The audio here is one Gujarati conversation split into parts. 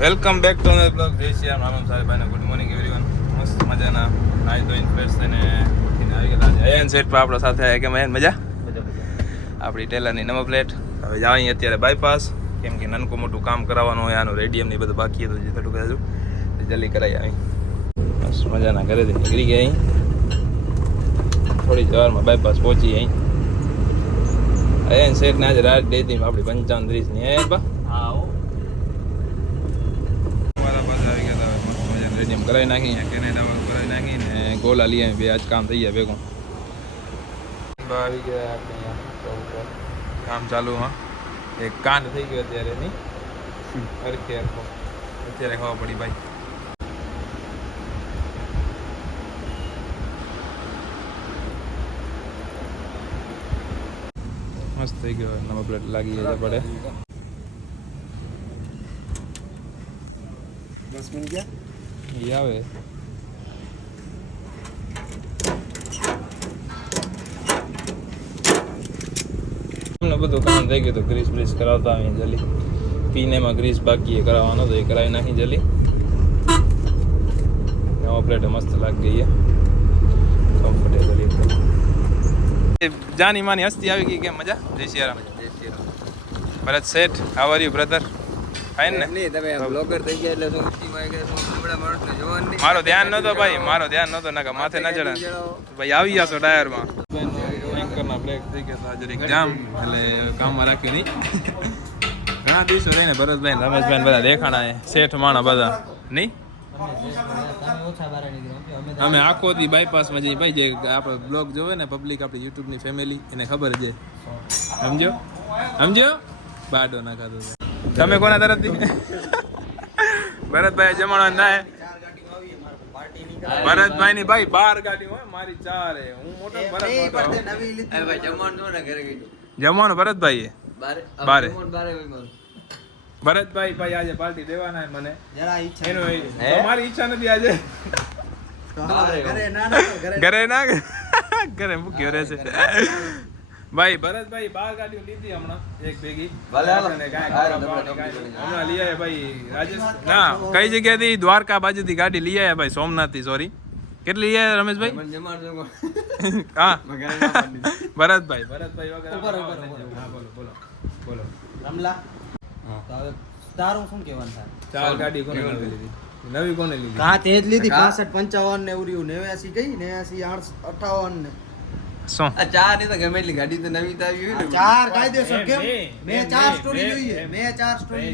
Welcome back to another blog. જય શ્રી રામ. રામ સાહેબ, ગુડ મોર્નિંગ એવરીવન. મસ્ત મજાના નાઈ ધોઈને ફ્રેશ થઈને આવી ગયા છે. અયન સેટ પર આપણા સાથે આવ્યા. કેમ અયન મજા? આપણી ટેલરની નંબર પ્લેટ. હવે જાવી અત્યારે બાયપાસ, કેમ કે નાનકું મોટું કામ કરાવવાનું હોય. આનું રેડિયમ ને બધું બાકી હતું, જે થોડુંક હજુ જલ્દી કરાવી આવી. મસ્ત મજાના ઘરેથી નીકળી ગયા. અહીં થોડી જવારમાં બાયપાસ પહોંચી. અહીં અયન સેટ ને આજે રાત દે દી આપણી 55-30 ની હે બા. રેડિયમ કરાવી નાખી, કેનેડા વાળું કરાવી નાખી ને ગોલા લઈ આવી. બે આજ કામ થઈ ગયા ભેગું. આવી ગયા આપણે અહીંયા કામ ચાલુ. હા, એક કાંડ થઈ ગયો અત્યારે નહીં અરખે અરખો અત્યારે ખબર પડી ભાઈ. મસ્ત થઈ ગયો. નંબર પ્લેટ લાગી જાય પડે. 10 મિનિટ ગયા એ આવે. બધું કામ થઈ ગયું તો ગ્રીસ બ્રીસ કરાવતા આવી જલ્દી. પીનેમાં ગ્રીસ બાકી એ કરાવવાનો તો એ કરાવી નાખી જલ્દી. નવા પ્લેટ મસ્ત લાગી ગઈ. કમ્ફર્ટેબલ એકદમ. જાની માની હસ્તી આવી ગઈ. કેમ મજા? જય શ્રી રામ. જય શ્રી રામ. ભરત શેઠ, how are you brother? Fine ને? નહીં, તમે બ્લોગર થઈ ગયા એટલે શું ઉઠીમાં ગયા છો? નબળા માણસને જોવાનું નહીં. મારો ધ્યાન નહોતો ભાઈ, મારો ધ્યાન નહોતો. નાકા માથે ના ચડે ભાઈ. આવી જશો ટાયરમાં. એન્કરના બ્રેક થઈ ગયા હતા જરીક જામ, એટલે કામમાં રાખ્યું નહીં. ઘણા દિવસો રહીને ભરતભાઈ રમેશભાઈ બધા દેખાણા શેઠ માણા બધા નહીં. અમે આખો દી બાયપાસમાં જઈએ ભાઈ. જે આપણે બ્લોગ જોવે ને પબ્લિક, આપણી યુટ્યુબની ફેમિલી, એને ખબર છે. સમજો સમજો બાડો ના ખાતો. તમે કોના તરફથી? ભરતભાઈ જમાડવા ના. ભરતભાઈ ની ભાઈ 12 ગાડી હોય, મારી 4 હે. હું મોટો જમવાનું ભરતભાઈ બારે. ભરતભાઈ ભાઈ આજે પાર્ટી દેવાના હે મને. મારી ઈચ્છા નથી આજે. ઘરે ના ઘરે મૂક્યો રહેશે ભાઈ. ભરતભાઈ 12 ગાડીઓ લીધી હમણાં એક ભેગી. હમણાં લઈ આવ્યા ભાઈ રાજસ્થાન. ના, કઈ જગ્યાથી? દ્વારકા બાજુથી ગાડી લઈ આવ્યા ભાઈ, સોમનાથ થી. સોરી, કેટલી લઈ આવ્યા રમેશભાઈ? હા, ભરતભાઈ વગર. બોલો રમલા. તારું શું કહેવાનું થાય? 4 ગાડી કોને લીધી? નવી કોને લીધી? હા, તે જ લીધી. 65 55 ને ઉર્યું 89 ગઈ, 89 58 ને શું? આ ચાર ની તો ગમે એટલી ગાડી તો નવી તો આવી હોય ને. 4 કાયદેસર. કેમ? મેં 4 સ્ટોરી જોઈએ. મેં 4 સ્ટોરી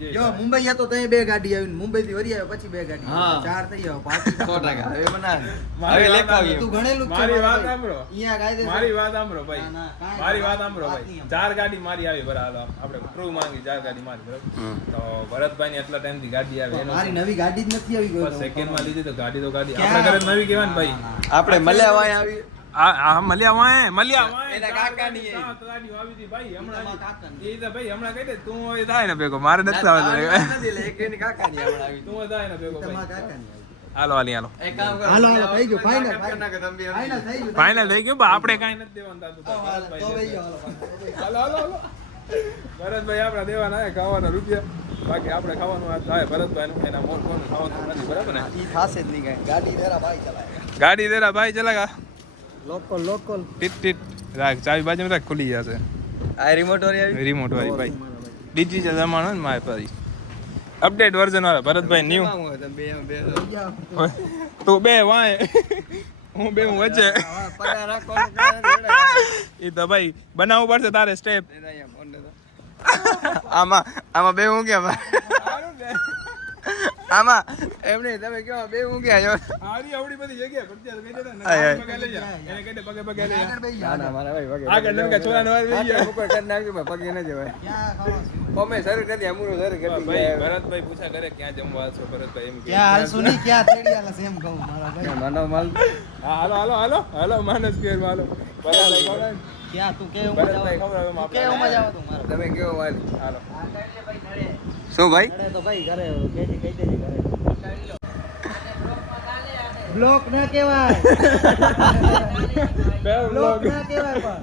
જોઈએ. જો મુંબઈ ગયા તો તઈ 2 ગાડી આવી, મુંબઈ થી વરી આવ્યો પછી 2 ગાડી. હા. 4 થઈ ગયો. 100% હવે બનાવે. હવે લેખાવી. તું ગણેલું છે. મારી વાત સાંભળો. અહીંયા કાયદેસર. મારી વાત સાંભળો ભાઈ. ના, કાંઈ મારી વાત વાત સાંભળો ભાઈ. નહીં. 4 ગાડી મારી આવી બરાબર. આપણે ટ્રુ માંગી 4 ગાડી મારી બરાબર. તો ભરતભાઈ ની એટલા ટાઈમ થી ગાડી આવે એનો મારી નવી ગાડી જ નથી આવી ગઈ. સેકન્ડ માં લીધી તો ગાડી આપણે ક્યાં? ઘરે નવી કહેવાય ને ભાઈ. આપણે મળ્યા વાય આવી. આ મળ્યા વાય એના કાકાની એ. 7 ગાડીઓ આવી હતી ભાઈ હમણાં. તમારા કાકાની. એ તો ભાઈ હમણાં કહી દે તું હોય થાય ને ભેગો. મારે નથી આવતું. નથી લે એક એની કાકાની આપણે આવી. તું હોય થાય ને ભેગો તમારા ભાઈ. કાકાની આવી. હાલો હાલી હાલો. એક કામ કરો. હાલો, હાલો, થઈ ગયું. Final, નાખો તમે બે. ફાઇનલ થઈ ગયું. ફાઇનલ થઈ ગયું. આપણે કાંઈ નથી દેવાનું થતું. તો વહી ગયો, હાલો. હાલો હાલો ભરતભાઈ આપણા દેવાના હે ખાવાના રૂપિયા. બાકી આપણે ખાવાનું આ થાય ભરતભાઈ એના મોટ કોનું ખાવાનું નથી બરાબર ને. ઈ થાશે જ નહીં કાંઈ. ગાડી દેરા ભાઈ ચલાવે. ગાડી દેરા ભાઈ ચલાગા. લોકલ ટીટ ટીટ રાખ, ચાવી બાજુમાં રાખ, ખુલી જશે. આ રિમોટ વાળી આવી. રિમોટ વાળી ભાઈ. ડિજિટલ જમાનો ને મારે ભાઈ. અપડેટ વર્ઝન વાળા ભરતભાઈ ન્યુ. કામ હોય તમે બે બે તું બે વાય હું બે હું વચ્ચે. પગાર રાખો. એ તો ભાઈ બનાવવું પડશે તારે સ્ટેપ. આમાં બે હું ગયા આમાં એમ નહીં તમે કેવા બે હું ગયા છો. આરી આવડી બધી જગ્યા પર ત્યાં કહી દેતા ને આય, આય. પગે લઈ જા. એને કહી દે પગે પગે લઈ જા. આગળ બેસી ના જા. ના મારા ભાઈ વગે આગળ નમકા છોરાનો વાર થઈ ગયો. ઉપર કરી નાખ્યું ભાઈ પગે ન જવાય. ક્યાં ખાવાનું છે? અમે શરૂ કરી અમૂરો શરૂ કરી ભાઈ ભરતભાઈ પૂછા કરે ક્યાં જમવા છો ભરતભાઈ એમ કે ક્યાં હાલશું નહીં, ક્યાં તેડી હાલે છે એમ કહું મારા ભાઈ. માનો માલ હા હાલો હાલો હાલો હાલો માનસ કેર હાલો ભરતભાઈ ખવડાવે. ક્યાં તું કેવું ભરતભાઈ ખવડાવે એમ આપણે. કેવું મજા આવે તું મારા તમે કેવો વાલી હાલો શું ભાઈ ઘરે તો ભાઈ ઘરે કહી દેજે ઘરે. બ્લોક ના કહેવાય. બ્લોક ના કહેવાય પણ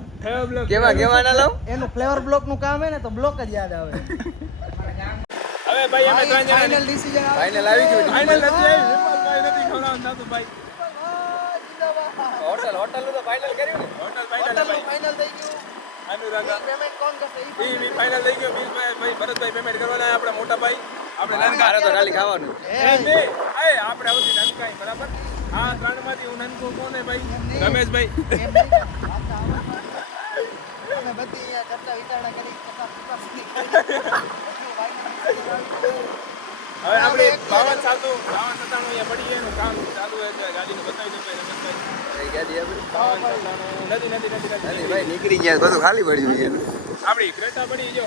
કેવા કેવા ના લાવ એનું ફ્લેવર બ્લોક નું કામ હે ને તો બ્લોક જ યાદ આવે. હવે ભાઈ અમે ત્રણ જણા ફાઇનલ ડિસિઝન ફાઇનલ આવી ગયું ફાઇનલ નથી આવી વિમલભાઈ નથી ખવડાવવાનું થતું ભાઈ હોટલ નું તો ફાઇનલ કર્યું ને હોટલ ફાઇનલ ભાઈ ફાઇનલ થઈ ગયું અનુરાગા પેમેન્ટ કોણ કરશે ઈ ફાઇનલ થઈ ગયો ભાઈ ભરતભાઈ પેમેન્ટ કરવાના આપણા મોટા ભાઈ આપણે મારે તો ખાલી ખાવાનું આપણે આવતી નનકાઈ બરાબર આ ત્રણમાંથી હું નનકો કોને ભાઈ રમેશભાઈ અમે બધી અહીંયા ચર્ચા વિચારણા કરી હવે આપણે 52 અહીંયા પડી ગયા એનું કામ ચાલુ છે ગાડીનું બતાવી દો ભાઈ રમેશભાઈ ગાડી આપણી 52 નથી ભાઈ નીકળી ગયા બધું ખાલી પડ્યું છે આપણી ક્રેટા પડી જો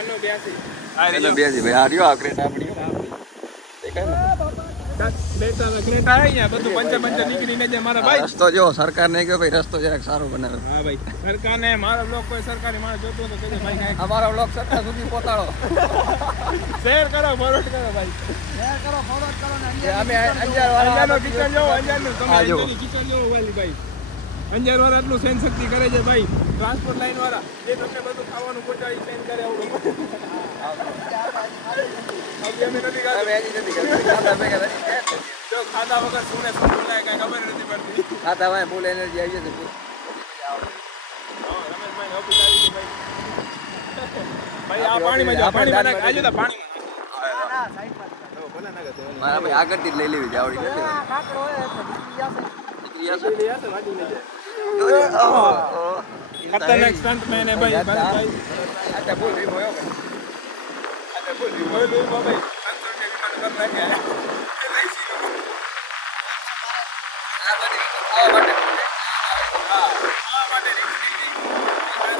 એનો 82 ચલો બેસી ભાઈ આ રહ્યો આ ક્રેટ આપણી દેખાય ને ક્રેટા અહીંયા બધું પંચર નીકળીને જાય મારા ભાઈ રસ્તો જો સરકાર ને કહ્યો ભાઈ રસ્તો જરાક સારો બનાવે હા ભાઈ સરકારને મારા બ્લોગ કોઈ સરકારી માણસ જોતો તો કહેજો ભાઈ કાંઈક અમારો બ્લોક સરકાર સુધી પહોંચાડો શેર કરો ફોરવર્ડ કરો ભાઈ શેર કરો ફોરવર્ડ કરો ને અમે અંજાર વાળા અંજારનો કિચન જોવો અંજારનું તમે હા, જો. અંજારની કિચન જોવો વાલી ભાઈ અંજાર વાળા એટલું સહન શક્તિ કરે છે ભાઈ ટ્રાન્સપોર્ટ લાઈન વાળા એ તમને બધું ખાવાનું પહોંચાડી સહન કરે આવડું અમે નથી ખાતા. અમે હજી નથી કરતા. ખાતા ભેગા નથી. જો ખાધા વગર સુને શું બોલાય કાંઈ ખબર નથી પડતી ખાતા ભાઈ ફૂલ એનર્જી આવી જશે full. હા, રમેશભાઈ ઓફિસ આવી ગઈ ભાઈ ભાઈ આ પાણીમાં જાઓ પાણીમાં નાખ આજુ તો પાણીમાં ના સાઈડમાં નાખ ભલે નાખે તો મારા ભાઈ આગળથી જ લઈ લેવી છે આવડી કેટલી વાર? કાકડો હોય એટલે નીકળી જશે લઈ આશે વાગી લઈ જાય ખતરનાક સ્ટન્ટ મેન હે ભાઈ ભાઈ આટલા full rim હોય હો ભાઈ. આ બોલ બોલ ભાઈ 500 વિમાન કર નાખ્યા આ બધી ખાવા માટે હા આ માટે રિક્ષા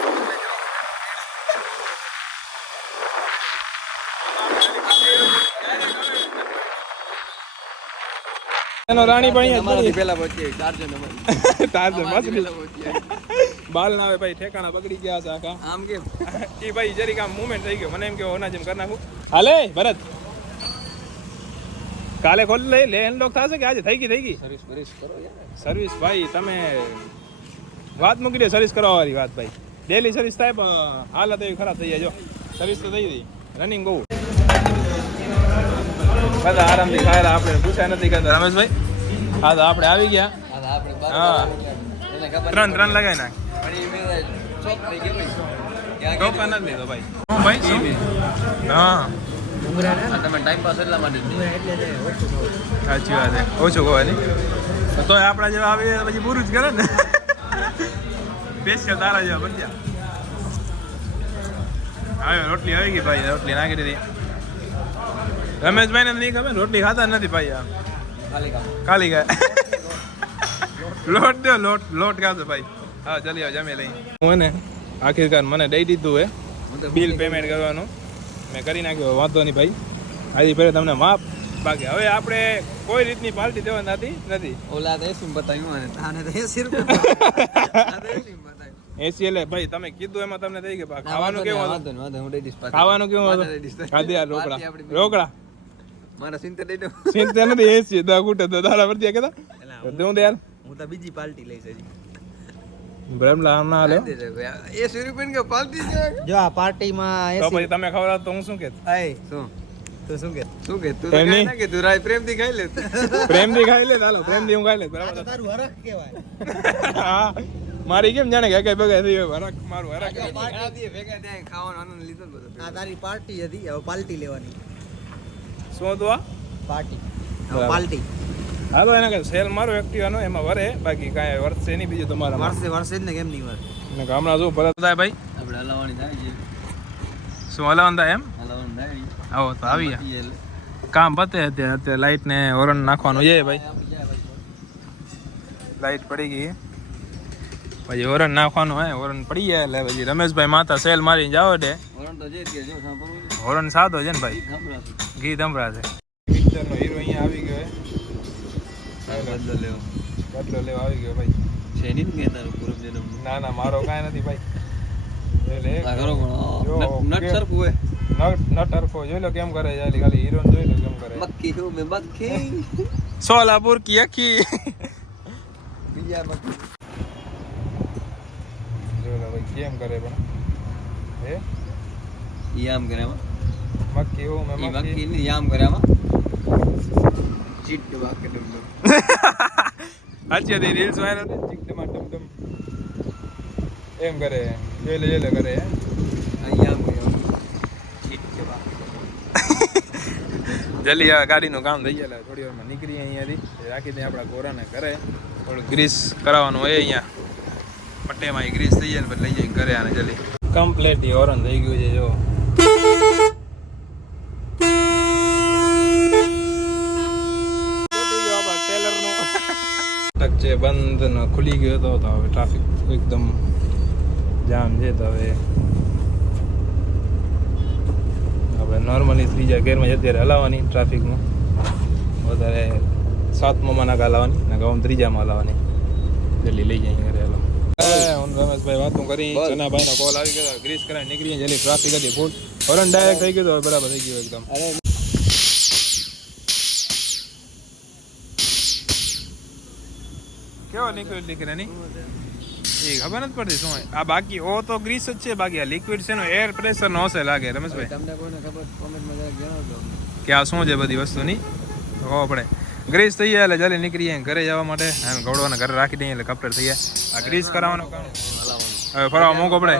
એનો રાણી પણ અમારાથી અહીંયા પહેલા પહોંચી આવી. 4 જણ અમારી. તાર મસ્ત પહેલા પહોંચી આવી. બાલ ના આવે ભાઈ ઠેકાણા બગડી ગયા છે આખા આમ કેમ ઈ ભાઈ જરીક આમ મુવમેન્ટ થઈ ગયો મને એમ કે ઓના જેમ કરી નાખું હાલે ભરત કાલે ખોલ લઈ લે અનલોક થશે કે આજે થઈ ગઈ સર્વિસ બરીસ કરો યાર. સર્વિસ ભાઈ તમે વાત મૂકી દે સર્વિસ કરવા વાળી વાત ભાઈ ડેલી સર્વિસ થાય પણ હાલત એવી ખરાબ થઈ જાય જો સર્વિસ તો થઈ ગઈ રનિંગ બહુ બધા આરામથી ખાયેલા આપણે પૂછ્યા નથી કરતા રમેશભાઈ હા તો આપણે આવી ગયા આ તો આપણે બાર હા. એને ખબર ત્રણ લગાવી નાખ પણ ઈ મેં ચોક થઈ ગઈ ભાઈ. ક્યાં ટોકન નથી લીધો ભાઈ હું ભાઈ શું હા આ તમે ટાઈમ પાસ એટલા માટે જ નહીં. સાચી વાત છે ઓછું કહેવાની તો આપણા જેવા આવી પછી પૂરું જ કરે ને સ્પેશિયલ તારા જેવા બની ગયા આવ્યો રોટલી આવી ગઈ ભાઈ રોટલી નાખી દીધી રમેશભાઈને નહીં ખબર રોટલી ખાતા નથી ભાઈ આ ખાલી કામ ખાલી ગયા લોટ દો લોટ ખાશો ભાઈ હા ચાલી આવ જમી લઈ હું એને આખિરકાર મને દઈ દીધું હે બિલ પેમેન્ટ કરવાનું મેં કરી નાખ્યો વાંધો નહીં ભાઈ આજે પહેલાં તમને માપ બાકી હવે આપણે કોઈ રીતની પાર્ટી દેવા નથી ઓલા તો 80 બતાવ્યું અને તાને તો 80 રૂપિયા આ તો 80 બતાવ્યું. એસી એટલે ભાઈ તમે કીધું એમાં તમને થઈ ગયું ખાવાનું કેવું હતું વાંધો નહીં, હું દઈ દઈશ પાછા. ખાવાનું કેવું પાછા હતું દઈ દઈશ. ખાધી યાર પાર્ટી આપણી બધી. રોકડા મારા 70 દઈ દઉં. સિંતે નથી એસી દા કુટે તો તારા પરથી કેતા દઉં દે યાર હું તો બીજી પાર્ટી લઈશ હજી બ્રહ્મલા આમ ના હાલે દઈ દે ભાઈ. 80 રૂપિયાની કે પાર્ટી છે? જો આ પાર્ટીમાં તો પછી તમે ખવડાવો તો હું શું કે શું? તો શું કે શું કે તું તો એમ કાંઈ નહીં. ના કીધું, રાય પ્રેમથી ખાઈ લે. પ્રેમથી ખાઈ લે ચાલો પ્રેમથી હું ખાઈ લે બરાબર તારું હરખ કહેવાય હા મારી કેમ જાણે કે કઈ બગાઈ થઈ હોય હરક મારું હરક ઘણા દી ભેગા ત્યાં ખાવાનો આનંદ લીધો ને બધો. આ તારી પાર્ટી હતી હવે પાર્ટી લેવાની શું હતું આ પાર્ટી બરાબર. પાર્ટી હાલો એના કે સેલ મારો એક્ટિવાનો એમાં વરે બાકી કાંઈ વર્તશે નહીં બીજું તમારા વર્ષે જ ને કેમ નહીં વાર હમણાં શું ભરત થાય ભાઈ આપણે હલાવવાની થાય છે. શું હલાવન થાય એમ હલાવવાનું થાય. આવો તો આવી ગયા ઈ એટલે. કામ પતે અત્યારે લાઈટ ને હોરન નાખવાનું છે ભાઈ આપણી જાય ભાઈ. લાઈટ પડી ગઈ પછી હોરન નાખવાનું હોય હોરન પડી જાય એટલે પછી રમેશભાઈ માતા સેલ મારીને જાઓ દે વરણ તો જે જ કે જો સાંભળવું છે. હોરન સાદો છે ને ભાઈ સાંભળાતું. ગીત સંભળાશે પિક્ચરનો હીરો અહીંયા આવી ગયો બદલો લેવો. બદલો લેવા આવી ગયો ભાઈ છે નહીં ને કે તારું પૂર્વ જન્મનું. ના મારો કાંઈ નથી ભાઈ એટલે આ ખરો પણ જો, નટ સરખું હોય. નટ હરખો જોઈ લો કેમ કરે છે ખાલી હીરોને જોઈ લો કેમ કરે મક્ખી હું મેં મક્ખી. સોલાપુર કી અખી બીજા મક્ખી. જોઈ લો ભાઈ કેમ કરે પણ હે ઈ આમ કરે એમાં. મક્કી હું મેં ઈ મક્કી મક્કી ની આમ કરે આમાં ચીટ વાકે ડમ સાચી હતી રીલ્સ વાયરલ હતી ચીકમાં ટમ એમ કરે જોઈ લે કરે હે અહીંયા આમ કરે ચીટ વાકે જલ્દી હવે ગાડીનું કામ થઈ ગયેલા થોડી વારમાં નીકળીએ અહીંયાથી રાખી દઈએ આપણા ગોરાને ઘરે થોડું ગ્રીસ કરાવવાનું હોય અહીંયા પટ્ટેમાં ગ્રીસ થઈ જાય ને પછી લઈ જઈને ઘરે આને જલ્દી કમ્પ્લેટ હોરન થઈ ગયું છે જો ટક છે બંધ ને ખુલી ગયો હતો તો હવે ટ્રાફિક એકદમ જામ છે તો હવે નોર્મલી ત્રીજા ગેરમાં અત્યારે હલાવવાની ટ્રાફિકમાં વધારે સાતમામાં નાકા હલાવવાની નાકા આમ ત્રીજામાં હલાવવાની જલ્દી લઈ જાય ઘરે હલો હું રમેશભાઈ વાતું કરી ચનાભાઈનો કોલ આવી ગયો ગ્રીસ કરાવી નીકળી જલ્દી ટ્રાફિક હતી ફૂલ હોરન ડાયરેક્ટ થઈ ગયું તો બરાબર થઈ ગયું એકદમ કેવો નીકળ્યો દીકરાની એ ખબર નથી પડતી શું આ બાકી ઓ તો ગ્રીસ જ છે બાકી આ લિક્વિડ છે એર પ્રેશર નો હશે લાગે રમેશભાઈ તમને કોઈને ખબર કોમેન્ટમાં જરા જણાવજો કે આ શું છે બધી વસ્તુની તો ખબર પડે ગ્રીસ થઈ જાય એટલે જલ્દી નીકળી જાય ઘરે જવા માટે અને ગોળવાને ઘરે રાખી દઈએ એટલે કપડે થઈ જાય આ ગ્રીસ કરાવવાનું કામ હવે ફરવા મોકો પડે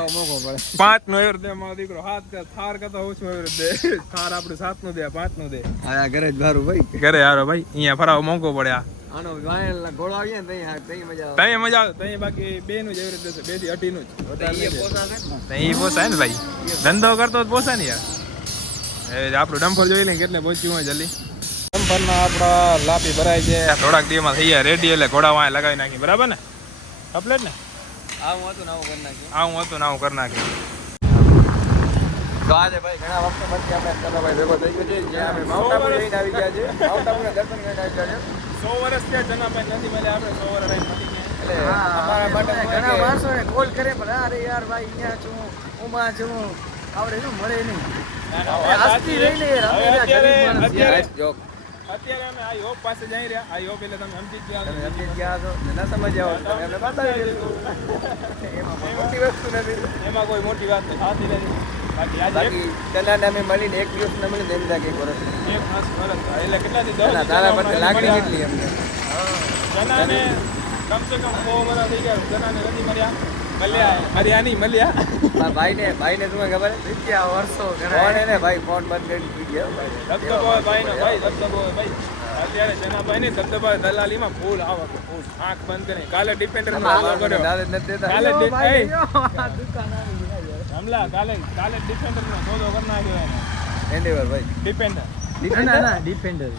5 નો એવર દે મારો દીકરો હાથ થાર કરતા ઓછું એવર દે થાર આપણે 7 નું દે 5 નું દે આ ઘરે જ ભારું ભાઈ ઘરે હારો ભાઈ અહીંયા ફરવા મોકો પડે આ આનો વાયલ ઘોડો આવીએ ને તઈ મજા આવે તઈ મજા આવે તઈ બાકી 2 નું જ એવરેજ દેશે 2 થી 18 નું જ વધારે એ પોસાશે ને તઈ પોસાય ને ભાઈ ધંધો કરતો જ પોસાય ને યાર એ આપણું ડમ્પર જોઈ લઈએ કેટલે પહોંચ્યું હોય જલ્દી ડમ્પરમાં આપણા લાપી ભરાય છે થોડાક દિવસમાં થઈ જાય રેડી એટલે ઘોડા વાય લગાવી નાખી બરાબર ને કમ્પ્લેટ ને આવું હતું નાવું કરી નાખ્યું આવું હતું ને આવું કરી નાખી તો આજે ભાઈ ઘણા વખત પછી આપણે ચનાભાઈ ભેગો થઈ ગયો છે જ્યાં અમે માઉન્ટ આબુ જઈને આવી ગયા છે માઉન્ટ આબુના દર્શન કરીને આવી ગયા છે 100 વર્ષ થયા ચનાભાઈ નથી મળ્યા આપણે 100 વર્ષ રહી નથી એટલે અમારા માટે ઘણા માણસોને કોલ કરે પણ અરે યાર ભાઈ અહીંયા છું ઉમા છું આપણે શું મળે નહીં આજથી રહી લે અત્યારે અમે આઈ હોપ પાસે જઈ રહ્યા આઈ હોપ એટલે તમે સમજી જ ગયા તમે ગયા છો ને ના સમજ્યા હોય તમે અમને બતાવી દેજો એમાં મોટી વસ્તુ નથી એમાં કોઈ મોટી વાત નથી સાથી નથી બાકી આજે બાકી તને અમે મળીને એક દિવસ ને મળીને એમ લાગે એક વર્ષ એક વર્ષ એટલે કેટલા દી તારા પર લાગણી કેટલી અમને જનાને કમસે કમ 100 વર્ષ થઈ ગયા જનાને નથી મળ્યા નહીં મળ્યા ભાઈને શું ખબર છે વર્ષો ફોન એને ભાઈ ફોન બંધ કરી દીધી દબદબો ભાઈનો ભાઈ દબદબો ભાઈ અત્યારે જનાભાઈ ને દબદબા દલાલીમાં ફૂલ આવક ફૂલ આંખ બંધ કરી કાલે ડિપેન્ડર નો ઓર્ડર કર્યો કાલે હમલા કાલે ડિપેન્ડર નો સોદો કરી નાખ્યો એને એન્ડેવર ભાઈ ડિપેન્ડર Defender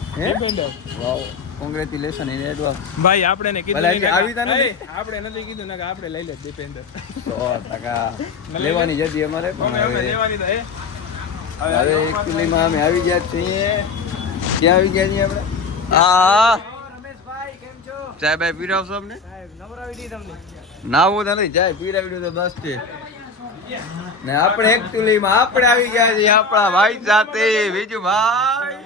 wow congratulation in advance ભાઈ આપણે ને કીધું ભલે નહીં કે આવી તા નથી? આપણે નથી કીધું ને કે આપણે લઈ લે ડિપેન્ડર 100% લેવાની જતી અમારે પણ અમે હવે લેવાની તો હે હવે એકચ્યુઅલીમાં અમે આવી ગયા છીએ ક્યાં આવી ગયા છીએ આપણે હા રમેશભાઈ કેમ છો ચાય ભાઈ પીરાવશો અમને સાહેબ નવરાવી દી તમને નાવું તો નહીં ચાય પીરાવી તો બસ છે ને આપણે એકચ્યુઅલીમાં આપણે આવી ગયા છીએ આપણા ભાઈ સાથે બીજું ભાઈ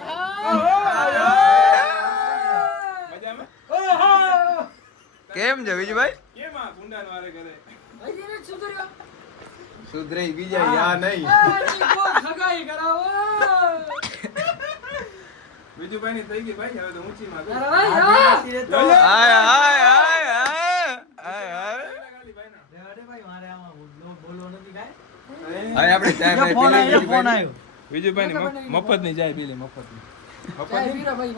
કેમ છે બીજુભાઈ કેમ આ ગુંડાન વારે કરે સુધરે બીજા યા નહીં બીજું ભાઈ ની થઈ ગઈ ભાઈ હવે તો ઊંચી માં હાય હાય હાય હાય હાય હવે આપણે ચાય ભાઈ પી લઈએ ફોન આવ્યો બીજું ભાઈ ની મફત ની જાય પી લે મફત ની